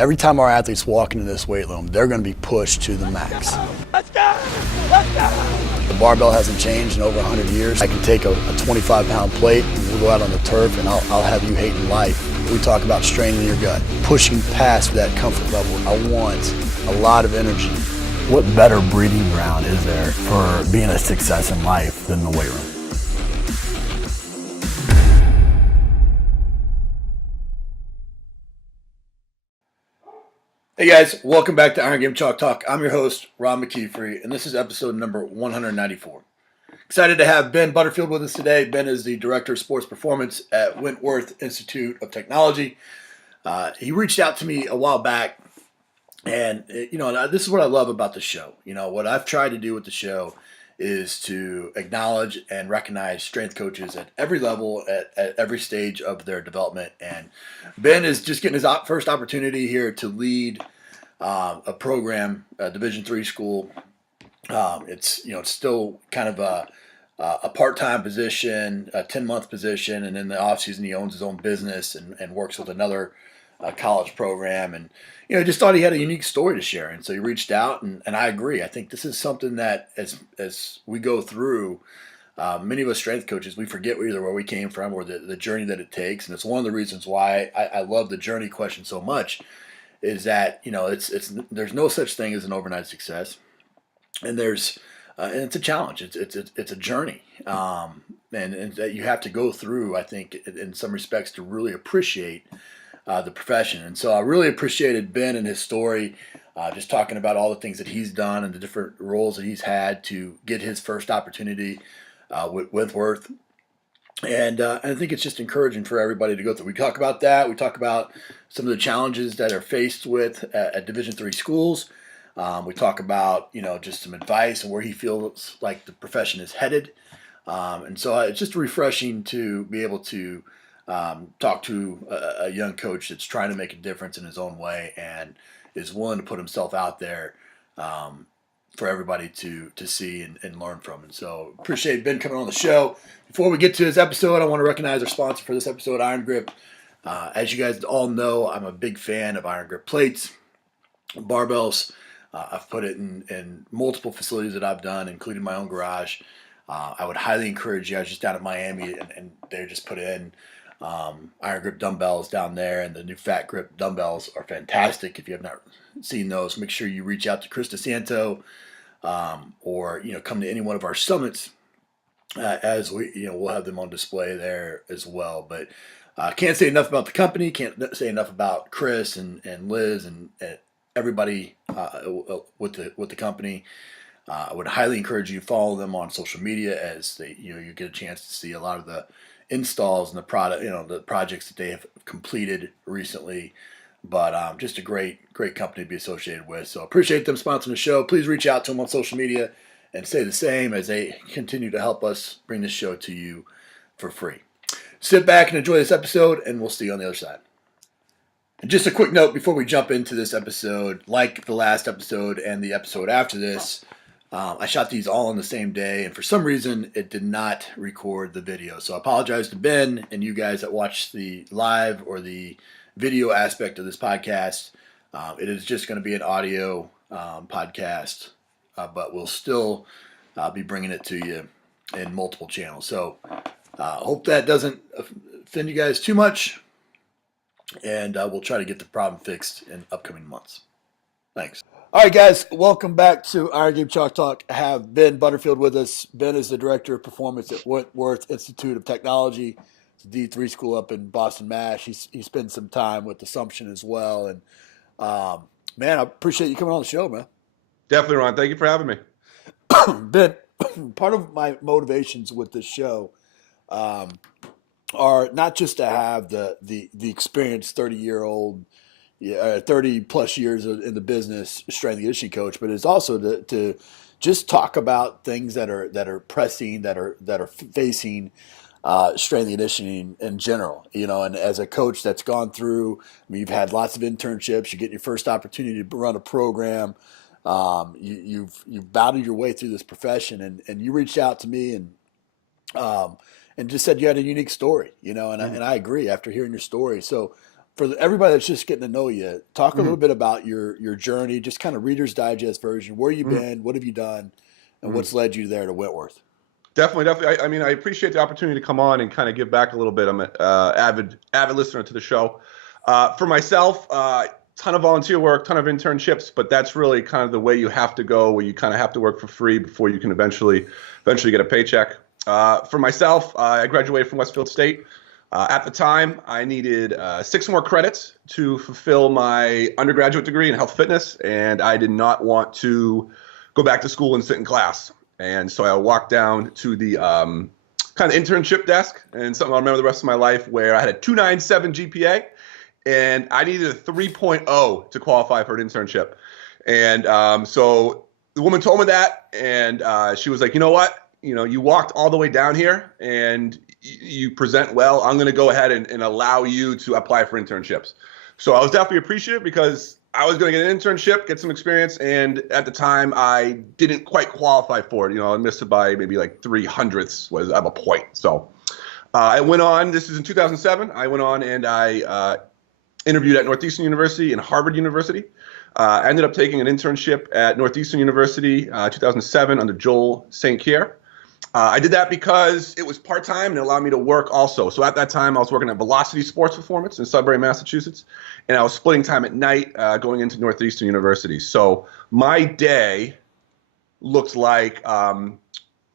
Every time our athletes walk into this weight room, they're going to be pushed to the max. Let's go! Let's go! The barbell hasn't changed in over 100 years. I can take a 25-pound plate and we'll go out on the turf and I'll have you hating life. We talk about straining your gut, pushing past that comfort level. I want a lot of energy. What better breeding ground is there for being a success in life than the weight room? Hey guys, welcome back to Iron Game Chalk Talk. I'm your host, Ron McKeefery, and this is episode number 194. Excited to have Ben Butterfield with us today. Ben is the Director of Sports Performance at Wentworth Institute of Technology. He reached out to me a while back, and this is what I love about the show. What I've tried to do with the show is to acknowledge and recognize strength coaches at every level, at every stage of their development. And Ben is just getting his first opportunity here to lead a program, a Division III school. It's still kind of a part-time position, a 10-month position, and in the off-season he owns his own business and works with another college program. And just thought he had a unique story to share, and so he reached out, and I agree. I think this is something that as we go through, many of us strength coaches, we forget either where we came from or the journey that it takes, and it's one of the reasons why I love the journey question so much, is that there's no such thing as an overnight success, and it's a challenge. It's a journey, and that you have to go through, I think, in some respects, to really appreciate the profession. And so I really appreciated Ben and his story, just talking about all the things that he's done and the different roles that he's had to get his first opportunity with Wentworth. And I think it's just encouraging for everybody to go through. We talk about that. We talk about some of the challenges that are faced with at Division III schools. We talk about, just some advice and where he feels like the profession is headed. And so it's just refreshing to be able to talk to a young coach that's trying to make a difference in his own way and is willing to put himself out there for everybody to see and learn from. And so appreciate Ben coming on the show. Before we get to his episode, I want to recognize our sponsor for this episode, Iron Grip. As you guys all know, I'm a big fan of Iron Grip plates, barbells. I've put it in multiple facilities that I've done, including my own garage. I would highly encourage you. I was just down at Miami, and they just put in Iron Grip dumbbells down there, and the new Fat Grip dumbbells are fantastic. If you have not seen those, make sure you reach out to Chris DeSanto, or come to any one of our summits, as we'll have them on display there as well. But can't say enough about the company. Can't say enough about Chris and Liz and everybody with the company. I would highly encourage you to follow them on social media, as they you get a chance to see a lot of the installs and the product, the projects that they have completed recently. But just a great company to be associated with. So appreciate them sponsoring the show. Please reach out to them on social media and say the same as they continue to help us bring this show to you for free. Sit back and enjoy this episode, and we'll see you on the other side. And just a quick note before we jump into this episode, like the last episode and the episode after this, I shot these all on the same day, and for some reason, it did not record the video. So I apologize to Ben and you guys that watch the live or the video aspect of this podcast. It is just going to be an audio podcast, but we'll still be bringing it to you in multiple channels. So hope that doesn't offend you guys too much, and we'll try to get the problem fixed in upcoming months. Thanks. All right, guys, welcome back to Iron Game Chalk Talk. I have Ben Butterfield with us. Ben is the Director of Performance at Wentworth Institute of Technology. It's a D3 school up in Boston, Mass. He spent some time with Assumption as well. And, man, I appreciate you coming on the show, man. Definitely, Ron. Thank you for having me. Ben, part of my motivations with this show are not just to have the experienced 30-year-old, 30 plus years in the business strength and conditioning coach, but it's also to just talk about things that are pressing, that are facing strength and conditioning in general. And as a coach that's gone through, you've had lots of internships, you're getting your first opportunity to run a program. You've battled your way through this profession, and you reached out to me and just said you had a unique story, and I agree after hearing your story. So everybody that's just getting to know you, talk a little bit about your journey, just kind of Reader's Digest version. Where you been? What have you done? And what's led you there to Wentworth? Definitely. I mean, I appreciate the opportunity to come on and kind of give back a little bit. I'm an avid listener to the show. For myself, ton of volunteer work, ton of internships, but that's really kind of the way you have to go, where you kind of have to work for free before you can eventually get a paycheck. For myself, I graduated from Westfield State. At the time, I needed 6 more credits to fulfill my undergraduate degree in health fitness, and I did not want to go back to school and sit in class. And so I walked down to the kind of internship desk, and something I'll remember the rest of my life, where I had a 297 GPA, and I needed a 3.0 to qualify for an internship. And so the woman told me that, and she was like, you know what? You walked all the way down here, and you present well. I'm going to go ahead and allow you to apply for internships. So I was definitely appreciative, because I was going to get an internship, get some experience, and at the time I didn't quite qualify for it. I missed it by maybe like 300ths of a point. So I went on. This is in 2007. I went on and I interviewed at Northeastern University and Harvard University. I ended up taking an internship at Northeastern University 2007 under Joel St. Clair. I did that because it was part-time and it allowed me to work also. So at that time, I was working at Velocity Sports Performance in Sudbury, Massachusetts, and I was splitting time at night going into Northeastern University. So my day looked like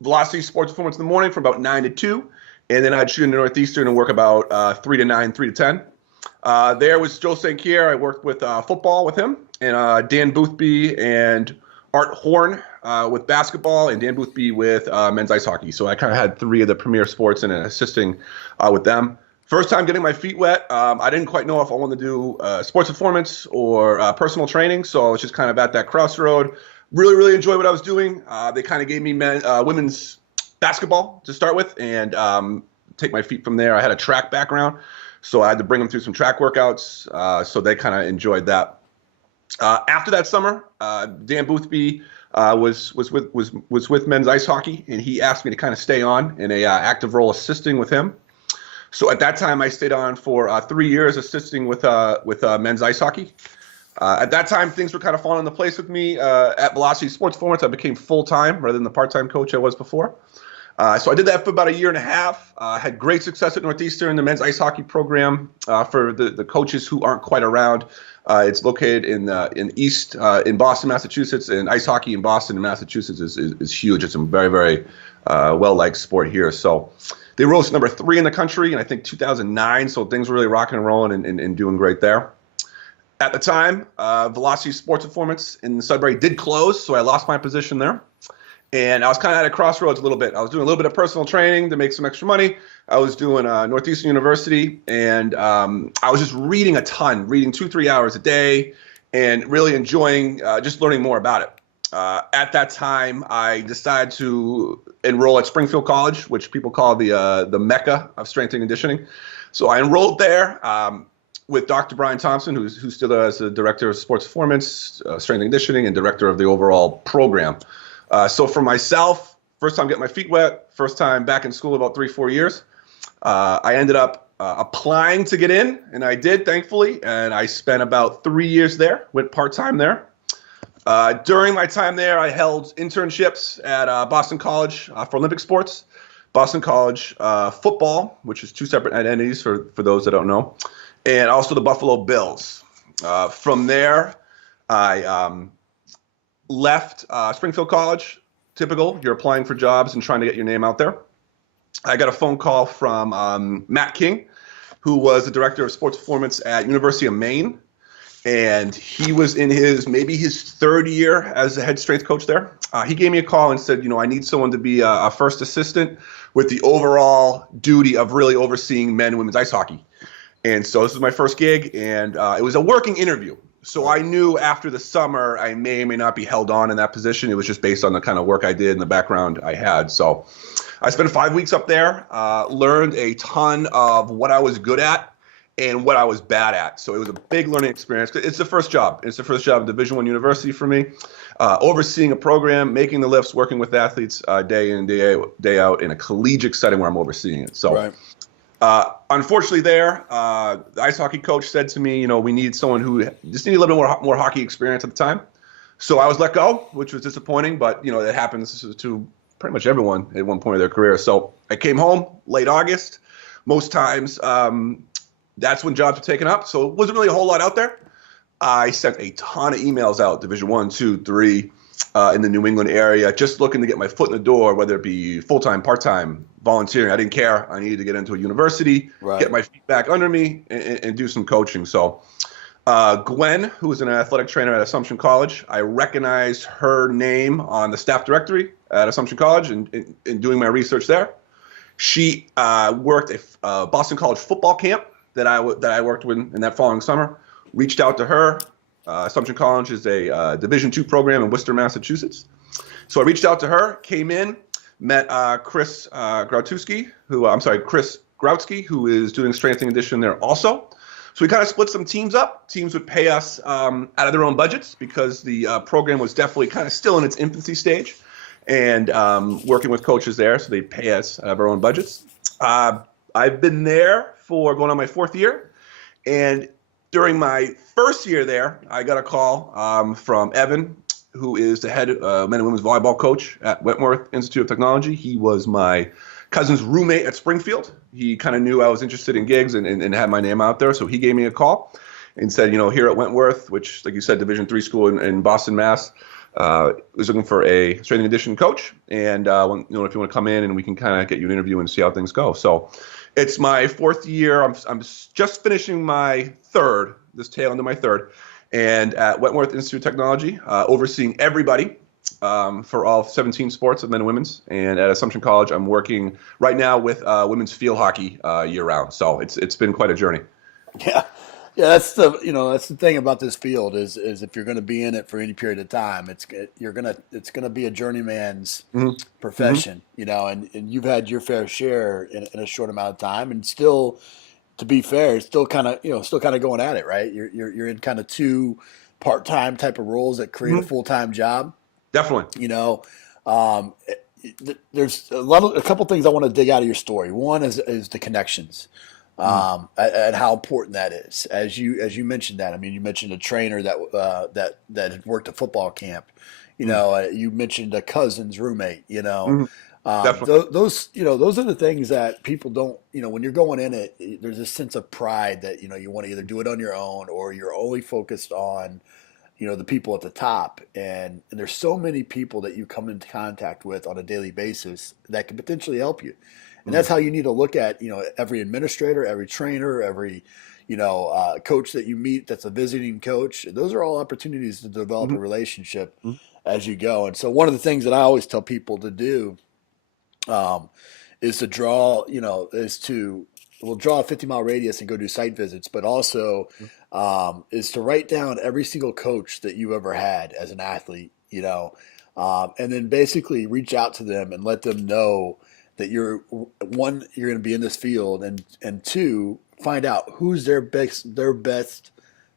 Velocity Sports Performance in the morning from about 9 to 2, and then I'd shoot into Northeastern and work about 3 to 9, 3 to 10. There was Joel St. Clair. I worked with football with him, and Dan Boothby and Art Horn with basketball, and Dan Boothby with men's ice hockey. So I kind of had 3 of the premier sports and assisting with them. First time getting my feet wet. I didn't quite know if I wanted to do sports performance or personal training, so I was just kind of at that crossroad. Really enjoyed what I was doing. They kind of gave me women's basketball to start with, and take my feet from there. I had a track background, so I had to bring them through some track workouts, so they kind of enjoyed that. After that summer, Dan Boothby was with men's ice hockey, and he asked me to kind of stay on in a active role assisting with him. So at that time, I stayed on for 3 years assisting with men's ice hockey. At that time, things were kind of falling into place with me. At Velocity Sports Performance, I became full-time rather than the part-time coach I was before. So I did that for about 1.5 years. Had great success at Northeastern, the men's ice hockey program. For the coaches who aren't quite around, it's located in East in Boston, Massachusetts, and ice hockey in Boston and Massachusetts is huge. It's a very well-liked sport here. So they rose to number 3 in the country in I think 2009. So things were really rocking and rolling and doing great there. At the time, Velocity Sports Performance in Sudbury did close, so I lost my position there. And I was kind of at a crossroads a little bit. I was doing a little bit of personal training to make some extra money. I was doing Northeastern University, and I was just reading a ton, reading 2-3 hours a day, and really enjoying just learning more about it. At that time, I decided to enroll at Springfield College, which people call the Mecca of strength and conditioning. So I enrolled there with Dr. Brian Thompson, who's still as the director of sports performance, strength and conditioning, and director of the overall program. So for myself, first time getting my feet wet, first time back in school about 3-4 years. I ended up applying to get in, and I did, thankfully, and I spent about 3 years there, went part-time there. During my time there, I held internships at Boston College for Olympic sports, Boston College football, which is 2 separate entities for those that don't know, and also the Buffalo Bills. From there, I left Springfield College. Typical, you're applying for jobs and trying to get your name out there. I got a phone call from Matt King, who was the director of sports performance at University of Maine, and he was in his 3rd year as the head strength coach there. He gave me a call and said, I need someone to be a first assistant with the overall duty of really overseeing men and women's ice hockey. And so this was my first gig, and it was a working interview. So I knew after the summer I may or may not be held on in that position. It was just based on the kind of work I did and the background I had. So I spent 5 weeks up there, learned a ton of what I was good at and what I was bad at. So it was a big learning experience. It's the first job. It's the first job at Division I university for me. Overseeing a program, making the lifts, working with athletes day in, day out in a collegiate setting where I'm overseeing it. So. Right. Unfortunately, the ice hockey coach said to me, we need someone who just need a little bit more hockey experience at the time. So I was let go, which was disappointing, but it happens to pretty much everyone at one point of their career. So I came home late August. Most times, that's when jobs are taken up. So it wasn't really a whole lot out there. I sent a ton of emails out, Division 1, 2, 3, in the New England area, just looking to get my foot in the door, whether it be full-time, part-time, volunteering. I didn't care. I needed to get into a university, get my feet back under me, and do some coaching. So Gwen, who was an athletic trainer at Assumption College, I recognized her name on the staff directory at Assumption College and doing my research there. She worked a Boston College football camp that I worked with in that following summer. Reached out to her. Assumption College is a Division II program in Worcester, Massachusetts. So I reached out to her, came in, met Chris Grautsky, who is doing strength and conditioning there also. So we kind of split some teams up. Teams would pay us out of their own budgets because the program was definitely kind of still in its infancy stage, and working with coaches there, so they pay us out of our own budgets. I've been there for going on my 4th year, and during my first year there, I got a call from Evan, who is the head men and women's volleyball coach at Wentworth Institute of Technology. He was my cousin's roommate at Springfield. He kind of knew I was interested in gigs and had my name out there, so he gave me a call and said, here at Wentworth, which, like you said, Division III school in Boston, Mass, was looking for a strength and conditioning coach, and if you want to come in and we can kind of get you an interview and see how things go. So it's my 4th year. I'm just finishing my 3rd, this tail end of my 3rd, and at Wentworth Institute of Technology, overseeing everybody for all 17 sports of men and women's. And at Assumption College, I'm working right now with women's field hockey year round. So it's been quite a journey. Yeah, that's the thing about this field is if you're going to be in it for any period of time, it's gonna be a journeyman's profession, and you've had your fair share in a short amount of time, and still, to be fair, still kind of going at it, right? You're in kind of 2 part-time type of roles that create a full-time job. Definitely. There's a couple things I want to dig out of your story. One is the connections. And how important that is. As you mentioned that, you mentioned a trainer that had worked a football camp. You mentioned a cousin's roommate. Those are the things that people don't. When you're going in it, there's a sense of pride that you want to either do it on your own or you're only focused on the people at the top. And there's so many people that you come into contact with on a daily basis that can potentially help you. And that's how you need to look at, every administrator, every trainer, every, coach that you meet that's a visiting coach. Those are all opportunities to develop a relationship as you go. And so one of the things that I always tell people to do is to draw, draw a 50-mile radius and go do site visits, but also is to write down every single coach that you ever had as an athlete, and then basically reach out to them and let them know that you're going to be in this field, and 2, find out who's their best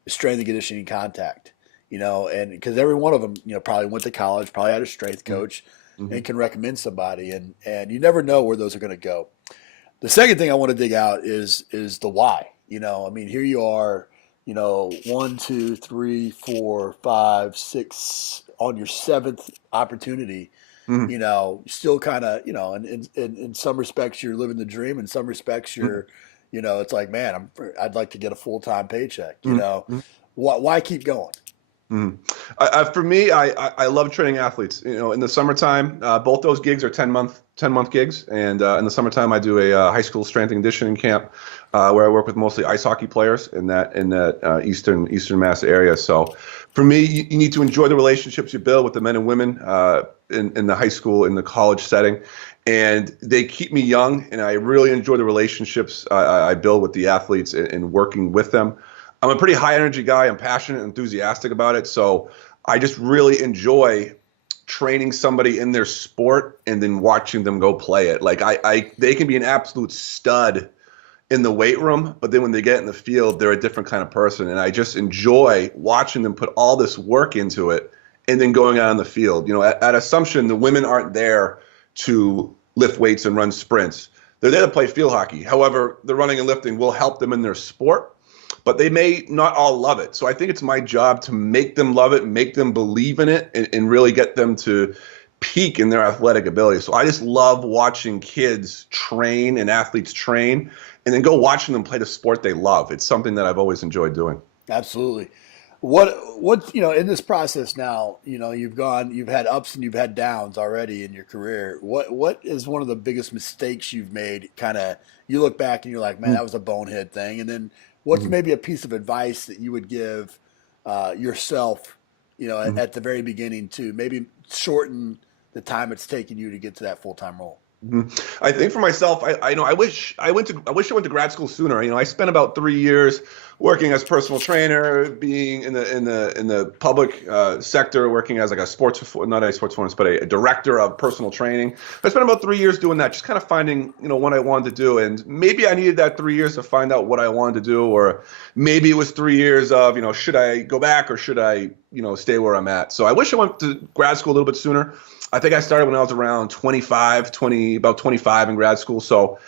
strength and conditioning contact, and because every one of them, probably went to college, probably had a strength coach, and can recommend somebody, and you never know where those are going to go. The second thing I want to dig out is the why. Here you are, 1, 2, 3, 4, 5, 6 on your 7th opportunity. Still kind of, in some respects you're living the dream. In some respects you're, it's like, man, I'd like to get a full-time paycheck. Why keep going? For me, I love training athletes. In the summertime, both those gigs are 10-month gigs, and in the summertime I do a high school strength and conditioning camp where I work with mostly ice hockey players in that Eastern Mass area. So for me, you need to enjoy the relationships you build with the men and women in the high school, in the college setting, and they keep me young, and I really enjoy the relationships I build with the athletes and working with them. I'm a pretty high energy guy. I'm passionate and enthusiastic about it. So I just really enjoy training somebody in their sport and then watching them go play it. Like they can be an absolute stud in the weight room, but then when they get in the field, they're a different kind of person. And I just enjoy watching them put all this work into it and then going out on the field. At Assumption, the women aren't there to lift weights and run sprints. They're there to play field hockey. However, the running and lifting will help them in their sport, but they may not all love it. So I think it's my job to make them love it, make them believe in it, and really get them to peak in their athletic ability. So I just love watching kids train and athletes train, and then go watching them play the sport they love. It's something that I've always enjoyed doing. Absolutely. What in this process now, you've had ups and you've had downs already in your career. What is one of the biggest mistakes you've made? Kind of, you look back and you're like, man, that was a bonehead thing. And then what's maybe a piece of advice that you would give yourself, at the very beginning to maybe shorten the time it's taken you to get to that full-time role? I think for myself, I wish I went to grad school sooner. I spent about 3 years working as personal trainer, being in the public sector, working as like not a sports performance, but a director of personal training. I spent about 3 years doing that, just kind of finding what I wanted to do. And maybe I needed that 3 years to find out what I wanted to do, or maybe it was 3 years of should I go back or should I stay where I'm at. So I wish I went to grad school a little bit sooner. I think I started when I was around about 25 in grad school. So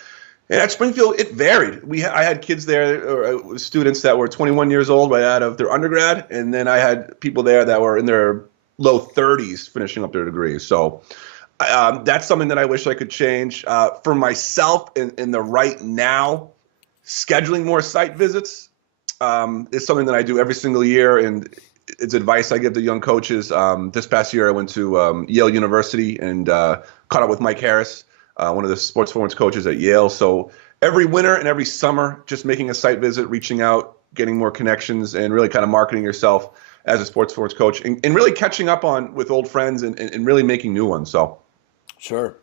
at Springfield, it varied. I had kids there, or students that were 21 years old right out of their undergrad, and then I had people there that were in their low 30s finishing up their degrees. So that's something that I wish I could change. For myself, in the right now, scheduling more site visits is something that I do every single year, and it's advice I give to young coaches. This past year, I went to Yale University and caught up with Mike Harris, one of the sports performance coaches at Yale. So every winter and every summer, just making a site visit, reaching out, getting more connections, and really kind of marketing yourself as a sports performance coach, and really catching up with old friends and really making new ones. So, sure.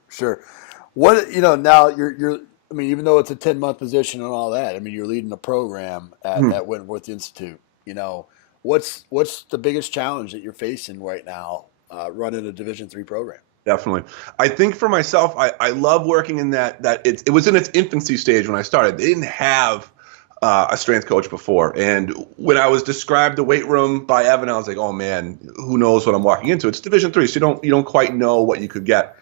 What now you're. I mean, even though it's a 10-month position and all that, I mean, you're leading a program at Wentworth Institute. What's the biggest challenge that you're facing right now running a Division III program? Definitely. I think for myself, I love working in that it was in its infancy stage when I started. They didn't have a strength coach before. And when I was described the weight room by Evan, I was like, oh man, who knows what I'm walking into? It's Division III, so you don't quite know what you could get.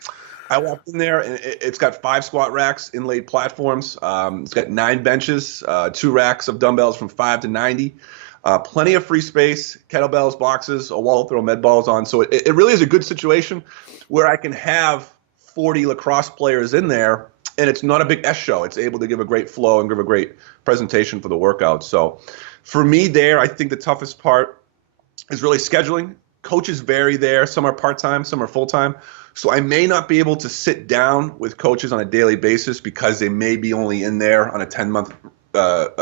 I walked in there, and it's got 5 squat racks, inlaid platforms. It's got 9 benches, 2 racks of dumbbells from 5 to 90. Plenty of free space, kettlebells, boxes, a wall to throw med balls on. So it really is a good situation where I can have 40 lacrosse players in there, and it's not a big S show. It's able to give a great flow and give a great presentation for the workout. So for me there, I think the toughest part is really scheduling. Coaches vary there. Some are part-time, some are full-time. So I may not be able to sit down with coaches on a daily basis because they may be only in there on a 10-month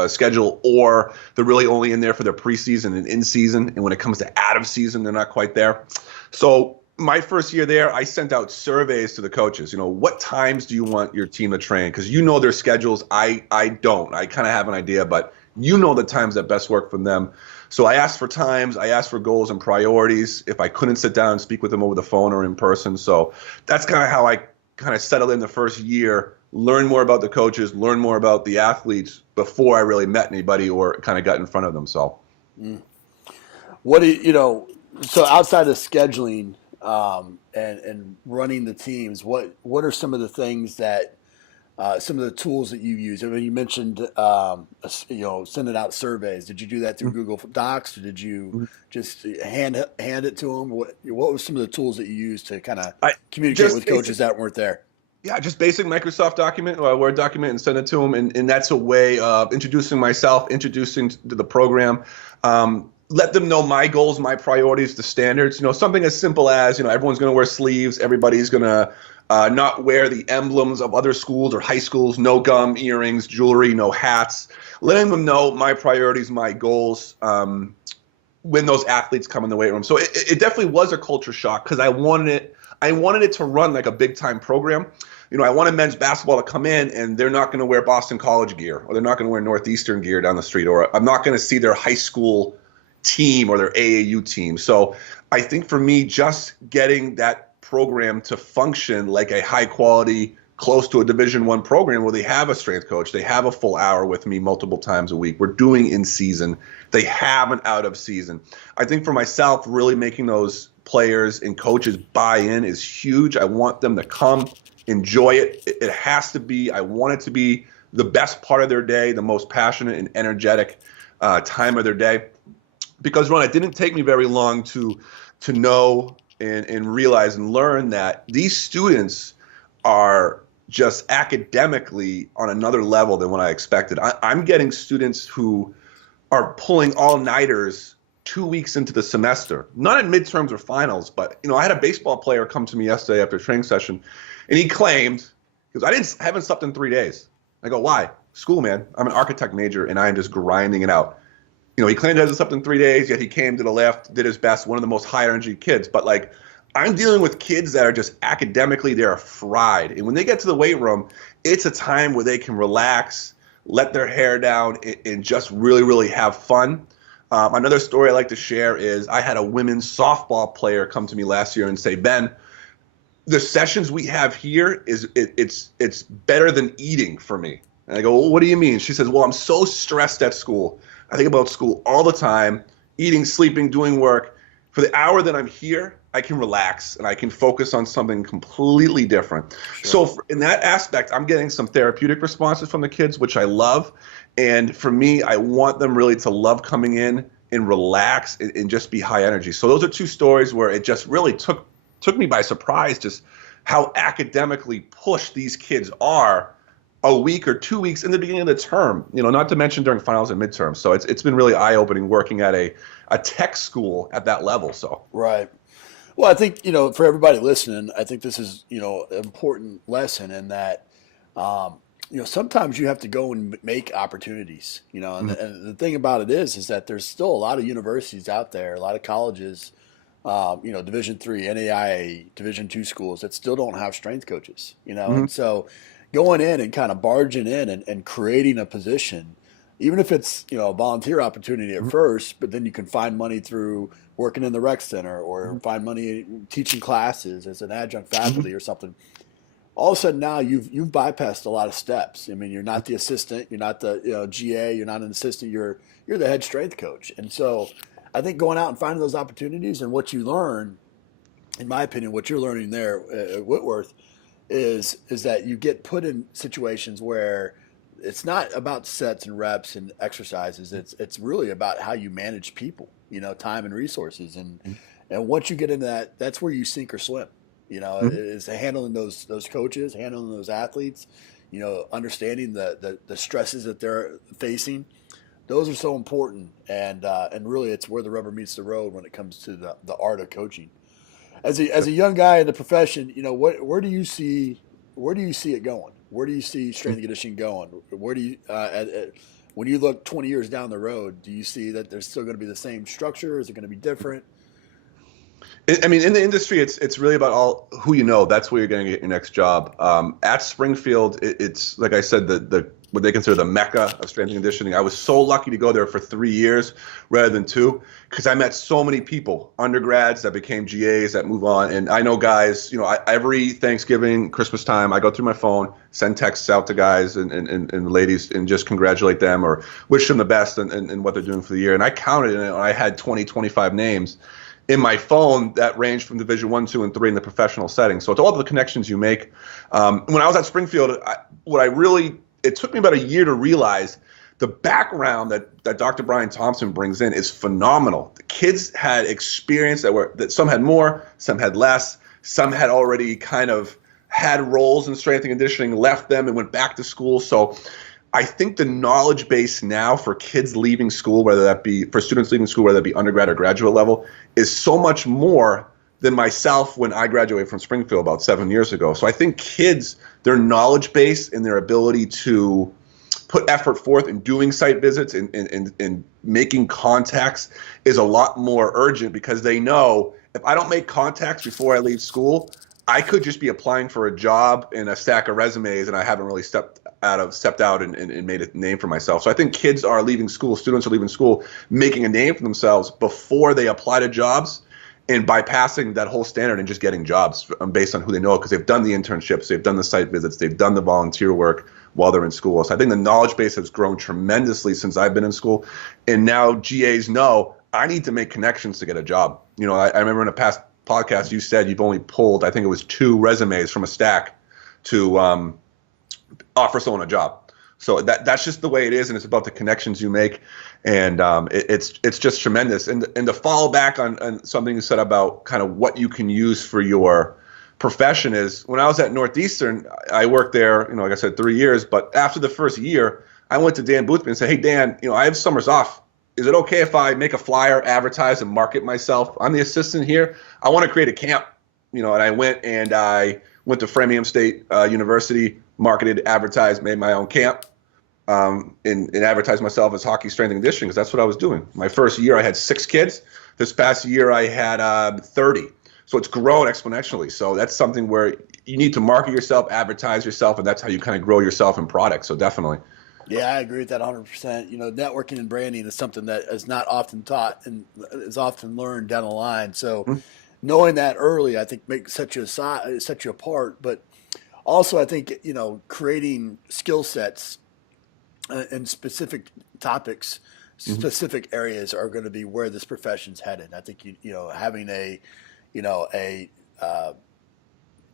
schedule, or they're really only in there for their preseason and in-season. And when it comes to out-of-season, they're not quite there. So my first year there, I sent out surveys to the coaches. What times do you want your team to train? Because their schedules. I don't. I kind of have an idea, but the times that best work for them. So I asked for times, I asked for goals and priorities, if I couldn't sit down and speak with them over the phone or in person. So that's kind of how I kind of settled in the first year, learn more about the coaches, learn more about the athletes before I really met anybody or kind of got in front of them. So what do so outside of scheduling and running the teams, what are some of the things that some of the tools that you use? I mean, you mentioned, sending out surveys. Did you do that through Google Docs, or did you just hand it to them? What were some of the tools that you used to kind of communicate with coaches that weren't there? Yeah, just basic Microsoft document or Word document and send it to them. And that's a way of introducing myself, introducing to the program. Let them know my goals, my priorities, the standards. Something as simple as, everyone's going to wear sleeves. Everybody's going to not wear the emblems of other schools or high schools, no gum, earrings, jewelry, no hats. Letting them know my priorities, my goals when those athletes come in the weight room. So it definitely was a culture shock because I wanted it to run like a big-time program. I wanted men's basketball to come in and they're not going to wear Boston College gear, or they're not going to wear Northeastern gear down the street, or I'm not going to see their high school team or their AAU team. So I think for me, just getting that program to function like a high quality, close to a Division I program where they have a strength coach, they have a full hour with me multiple times a week, we're doing in season, they have an out of season. I think for myself, really making those players and coaches buy in is huge. I want them to come, enjoy it. It has to be, I want it to be the best part of their day, the most passionate and energetic time of their day. Because, Ron, it didn't take me very long to know and realize and learn that these students are just academically on another level than what I expected. I'm getting students who are pulling all-nighters 2 weeks into the semester, not in midterms or finals, but I had a baseball player come to me yesterday after a training session, and he claimed, because I haven't slept in 3 days. I go, why? School, man. I'm an architect major, and I am just grinding it out. He claimed he hasn't slept in 3 days, yet he came to the left, did his best, one of the most high energy kids. But I'm dealing with kids that are just academically, they're fried. And when they get to the weight room, it's a time where they can relax, let their hair down, and just really, really have fun. Another story I like to share is I had a women's softball player come to me last year and say, Ben, the sessions we have here it's better than eating for me. And I go, well, what do you mean? She says, well, I'm so stressed at school. I think about school all the time, eating, sleeping, doing work. For the hour that I'm here, I can relax and I can focus on something completely different. Sure. So in that aspect, I'm getting some therapeutic responses from the kids, which I love. And for me, I want them really to love coming in and relax and just be high energy. So those are two stories where it just really took me by surprise just how academically pushed these kids are a week or 2 weeks in the beginning of the term, not to mention during finals and midterms. So it's been really eye-opening working at a tech school at that level. So right. Well, I think, for everybody listening, I think this is, an important lesson in that, sometimes you have to go and make opportunities, and the thing about it is that there's still a lot of universities out there, a lot of colleges, Division III, NAIA, Division II schools that still don't have strength coaches, and so going in and kind of barging in and creating a position, even if it's, a volunteer opportunity at first, but then you can find money through working in the rec center or find money teaching classes as an adjunct faculty or something. All of a sudden now you've bypassed a lot of steps. I mean, you're not the assistant, you're not the GA, you're not an assistant, you're the head strength coach. And so I think going out and finding those opportunities and what you learn, in my opinion, what you're learning there at Whitworth is that you get put in situations where it's not about sets and reps and exercises. It's really about how you manage people, time and resources. And once you get into that, that's where you sink or swim. Is handling those coaches, handling those athletes, understanding the stresses that they're facing. Those are so important, and really it's where the rubber meets the road when it comes to the art of coaching. As a young guy in the profession, where do you see it going? Where do you see strength and conditioning going? Where do you when you look 20 years down the road, do you see that there's still going to be the same structure? Is it going to be different? I mean, in the industry, it's really about who you know. That's where you're going to get your next job. At Springfield, it's like I said, what they consider the mecca of strength and conditioning. I was so lucky to go there for 3 years rather than 2 because I met so many people, undergrads that became GAs that move on. And I know guys, every Thanksgiving, Christmas time, I go through my phone, send texts out to guys and ladies and just congratulate them or wish them the best and what they're doing for the year. And I counted and I had 20, 25 names in my phone that ranged from Division I, II, and III in the professional setting. So it's all the connections you make. When I was at Springfield, it took me about a year to realize the background that Dr. Brian Thompson brings in is phenomenal. The kids had experience that some had more, some had less, some had already kind of had roles in strength and conditioning, left them and went back to school. So I think the knowledge base now for kids leaving school, for students leaving school, whether that be undergrad or graduate level, is so much more than myself when I graduated from Springfield about 7 years ago. So I think kids, their knowledge base and their ability to put effort forth in doing site visits and making contacts is a lot more urgent because they know if I don't make contacts before I leave school, I could just be applying for a job and a stack of resumes and I haven't really stepped out and made a name for myself. So I think kids are leaving school, students are leaving school, making a name for themselves before they apply to jobs and bypassing that whole standard and just getting jobs based on who they know because they've done the internships, they've done the site visits, they've done the volunteer work while they're in school. So I think the knowledge base has grown tremendously since I've been in school. And now GAs know I need to make connections to get a job. I remember in the past podcast, you said you've only pulled, I think it was 2 resumes from a stack to offer someone a job. So that's just the way it is, and it's about the connections you make, and it's just tremendous. And to follow back on something you said about kind of what you can use for your profession is, when I was at Northeastern, I worked there, like I said, 3 years. But after the first year, I went to Dan Boothby and said, "Hey Dan, I have summers off. Is it okay if I make a flyer, advertise, and market myself? I'm the assistant here. I want to create a camp." And I went to Framingham State University, marketed, advertised, made my own camp, and advertised myself as hockey strength and conditioning, because that's what I was doing. My first year, I had 6 kids. This past year, I had 30. So it's grown exponentially. So that's something where you need to market yourself, advertise yourself, and that's how you kind of grow yourself in product. So definitely. Yeah, I agree with that 100%. Networking and branding is something that is not often taught and is often learned down the line. So knowing that early, I think, sets you apart. But also, I think, creating skill sets and specific topics, specific areas are going to be where this profession's headed. I think, having a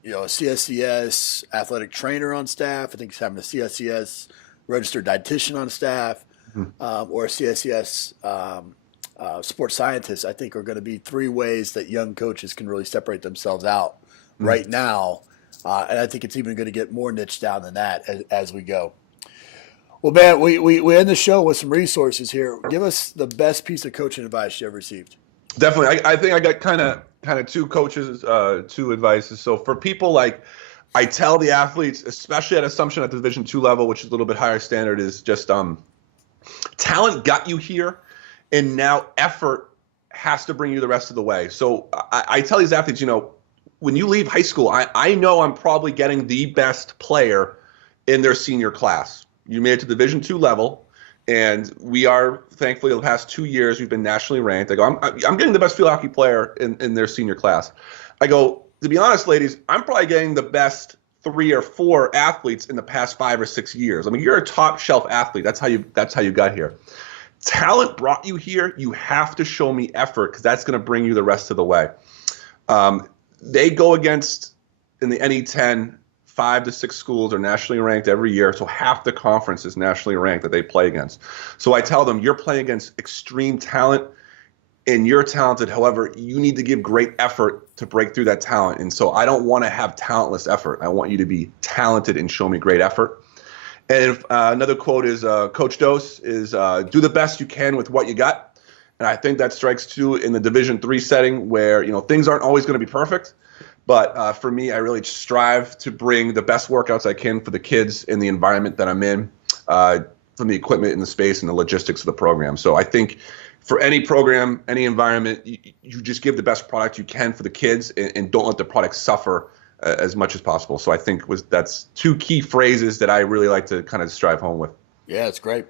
CSCS athletic trainer on staff, I think having a CSCS registered dietitian on staff, or a CSCS sports scientist, I think are going to be 3 ways that young coaches can really separate themselves out right now. And I think it's even going to get more niche down than that as we go. Well, man, we end the show with some resources here. Give us the best piece of coaching advice you ever received. Definitely. I think I got kind of 2 coaches, 2 advices. So for people, I tell the athletes, especially at Assumption at the Division II level, which is a little bit higher standard, is just talent got you here, and now effort has to bring you the rest of the way. So I tell these athletes, when you leave high school, I know I'm probably getting the best player in their senior class. You made it to Division II level, and we are, thankfully, the past 2 years, we've been nationally ranked. I go, I'm getting the best field hockey player in their senior class. I go, to be honest, ladies, I'm probably getting the best 3 or 4 athletes in the past 5 or 6 years. I mean, you're a top shelf athlete. That's how you got here. Talent brought you here. You have to show me effort, because that's going to bring you the rest of the way. They go against, in the NE10, 5 to 6 schools are nationally ranked every year. So half the conference is nationally ranked that they play against. So I tell them, you're playing against extreme talent, and you're talented. However, you need to give great effort to break through that talent. And so I don't want to have talentless effort. I want you to be talented and show me great effort. And another quote is, Coach Dose is, do the best you can with what you got. And I think that strikes too in the Division III setting, where things aren't always going to be perfect. But for me, I really strive to bring the best workouts I can for the kids in the environment that I'm in, from the equipment and the space and the logistics of the program. So I think for any program, any environment, you just give the best product you can for the kids, and don't let the product suffer as much as possible. So I think that's 2 key phrases that I really like to kind of strive home with. Yeah, it's great.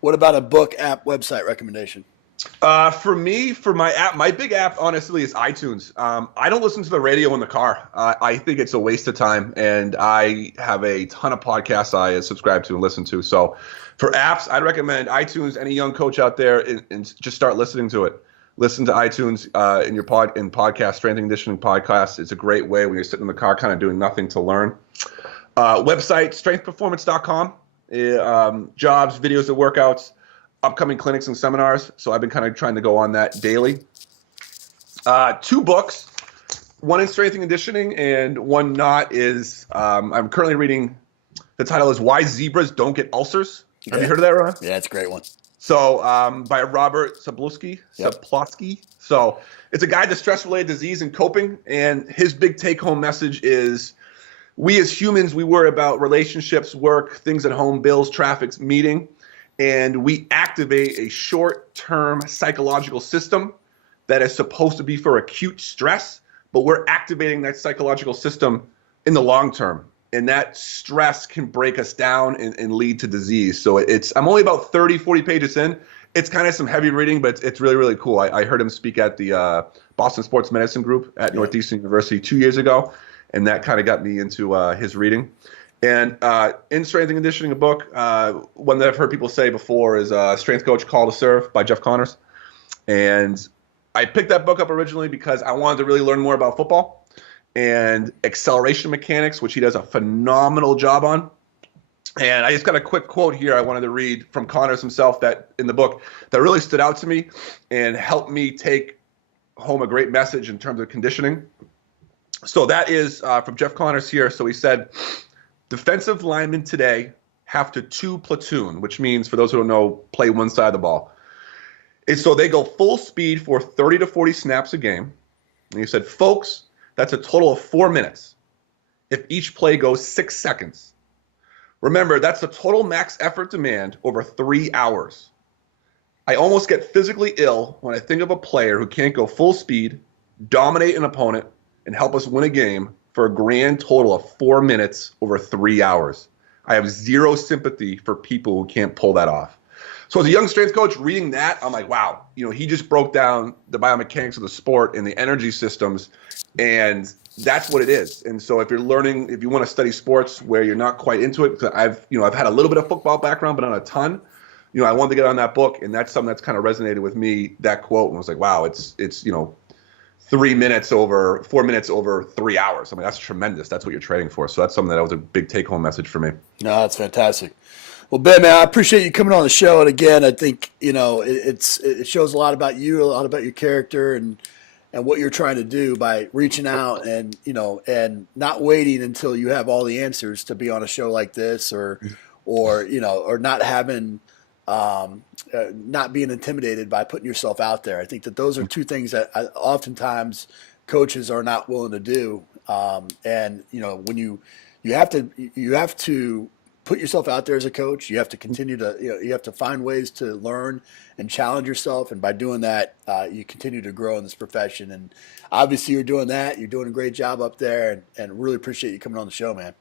What about a book, app, website recommendation? For me, for my app, my big app, honestly, is iTunes. I don't listen to the radio in the car. I think it's a waste of time, and I have a ton of podcasts I subscribe to and listen to. So for apps, I'd recommend iTunes. Any young coach out there, and just start listening to it. Listen to iTunes in your podcast, strength and conditioning podcast. It's a great way when you're sitting in the car kind of doing nothing to learn. Website, strengthperformance.com. Jobs, videos of workouts, upcoming clinics and seminars. So I've been kind of trying to go on that daily. 2 books, one in strength and conditioning and one not, is I'm currently reading, the title is Why Zebras Don't Get Ulcers. Yeah. Have you heard of that, Ron? Yeah, it's a great one. So by Robert Sapolsky. Yep. So it's a guide to stress-related disease and coping. And his big take-home message is, we as humans, we worry about relationships, work, things at home, bills, traffic, meeting. And we activate a short-term psychological system that is supposed to be for acute stress, but we're activating that psychological system in the long term. And that stress can break us down and lead to disease. So I'm only about 30, 40 pages in. It's kind of some heavy reading, but it's really, really cool. I heard him speak at the Boston Sports Medicine Group at Northeastern University 2 years ago, and that kind of got me into his reading. And in Strength and Conditioning, a book, one that I've heard people say before is Strength Coach Call to Serve by Jeff Connors. And I picked that book up originally because I wanted to really learn more about football and acceleration mechanics, which he does a phenomenal job on. And I just got a quick quote here I wanted to read from Connors himself that in the book that really stood out to me and helped me take home a great message in terms of conditioning. So that is from Jeff Connors here. So he said, defensive linemen today have to two platoon, which means, for those who don't know, play one side of the ball. And so they go full speed for 30 to 40 snaps a game. And he said, folks, that's a total of 4 minutes if each play goes 6 seconds. Remember, that's the total max effort demand over 3 hours. I almost get physically ill when I think of a player who can't go full speed, dominate an opponent, and help us win a game for a grand total of 4 minutes over 3 hours. I have zero sympathy for people who can't pull that off. So as a young strength coach, reading that, I'm like, wow, he just broke down the biomechanics of the sport and the energy systems, and that's what it is. And so if you want to study sports where you're not quite into it, because I've had a little bit of football background, but not a ton. I wanted to get on that book, and that's something that's kind of resonated with me. That quote, and I was like, wow, it's 4 minutes over 3 hours. I mean, that's tremendous. That's what you're training for. So that's something that was a big take-home message for me. No, that's fantastic. Well, Ben, man, I appreciate you coming on the show. And again, I think it shows a lot about you, a lot about your character, and what you're trying to do by reaching out and not waiting until you have all the answers to be on a show like this, or not having not being intimidated by putting yourself out there. I think that those are two things that oftentimes coaches are not willing to do. When you have to put yourself out there as a coach, you have to continue to you have to find ways to learn and challenge yourself, and by doing that, you continue to grow in this profession. And obviously, you're doing that. You're doing a great job up there, and really appreciate you coming on the show, man.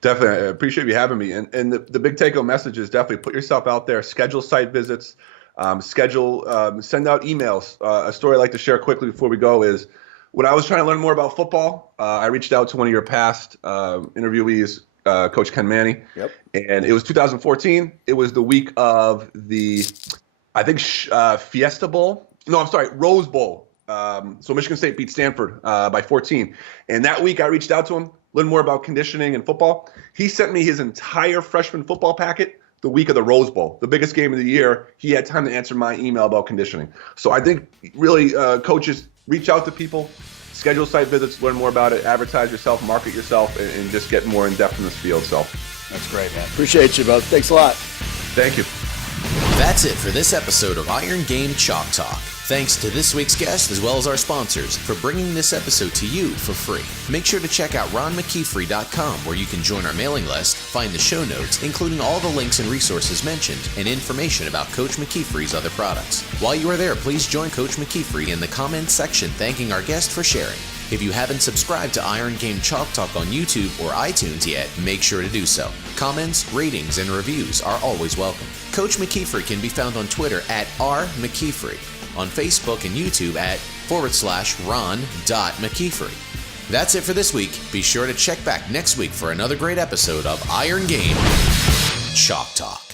Definitely. I appreciate you having me. And the big take-home message is definitely put yourself out there, schedule site visits, send out emails. A story I'd like to share quickly before we go is when I was trying to learn more about football, I reached out to one of your past interviewees, Coach Ken Manny. Yep. And it was 2014. It was the week of the, I think, Fiesta Bowl. No, I'm sorry, Rose Bowl. So Michigan State beat Stanford by 14. And that week I reached out to him, learn more about conditioning and football. He sent me his entire freshman football packet the week of the Rose Bowl, the biggest game of the year. He had time to answer my email about conditioning. So I think really coaches reach out to people, schedule site visits, learn more about it, advertise yourself, market yourself, and just get more in depth in this field. So that's great, man. Appreciate you, brother. Thanks a lot. Thank you. That's it for this episode of Iron Game Chalk Talk. Thanks to this week's guest as well as our sponsors for bringing this episode to you for free. Make sure to check out ronmckeefery.com, where you can join our mailing list, find the show notes, including all the links and resources mentioned, and information about Coach McKeefery's other products. While you are there, please join Coach McKeefery in the comments section thanking our guest for sharing. If you haven't subscribed to Iron Game Chalk Talk on YouTube or iTunes yet, make sure to do so. Comments, ratings, and reviews are always welcome. Coach McKeefery can be found on Twitter at @RMcKeefery, on Facebook and YouTube at /Ron.McKeefery. That's it for this week. Be sure to check back next week for another great episode of Iron Game Chalk Talk.